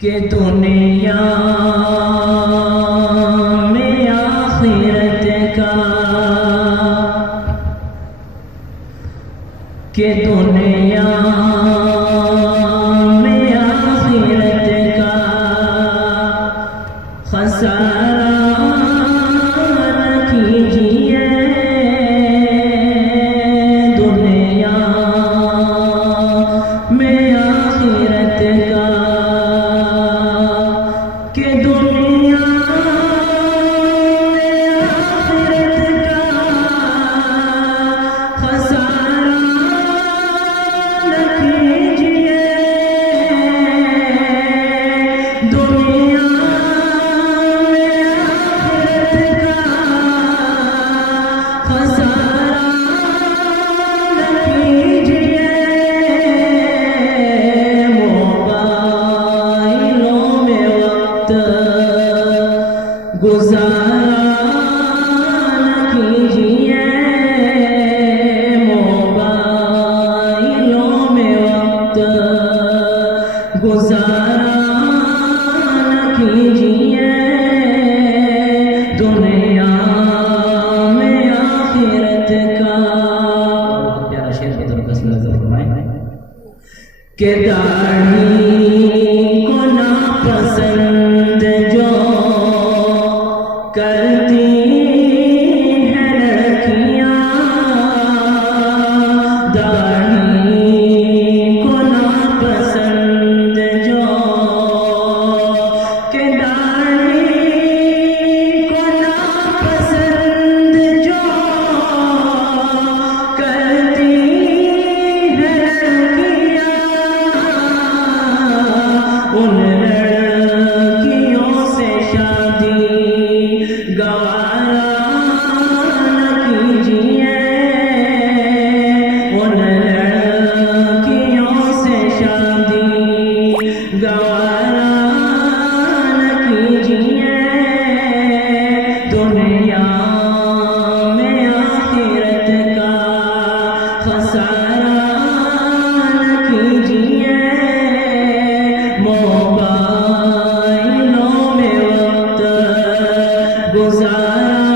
कि दुनिया में आखिरत का, कि दुनिया में आखिरत का खसारा न कीजिए। दुनिया में आखिरत का, कि दुनिया में आखिरत का खसारा न कीजिए। दुनिया में आखिरत का खसारा न कीजिए। गुजारा न कीजिए। मोबाइलों में वक्त गुजारा न कीजिए। दुनिया में आखिरत का। प्यारा शेर फरमाए कि दाढ़ी को नापसंद जो करती हैं लड़कियां, दाढ़ी को नापसंद जो, कि दाढ़ी को नापसंद जो करती हैं लड़कियां, उन लड़कियों से शादी गवारा न कीजिए। उन लड़कियों से शादी गवारा न कीजिए। दुनिया में आखिरत का खसारा न कीजिए। मोबाइलों में वक्त गुजारा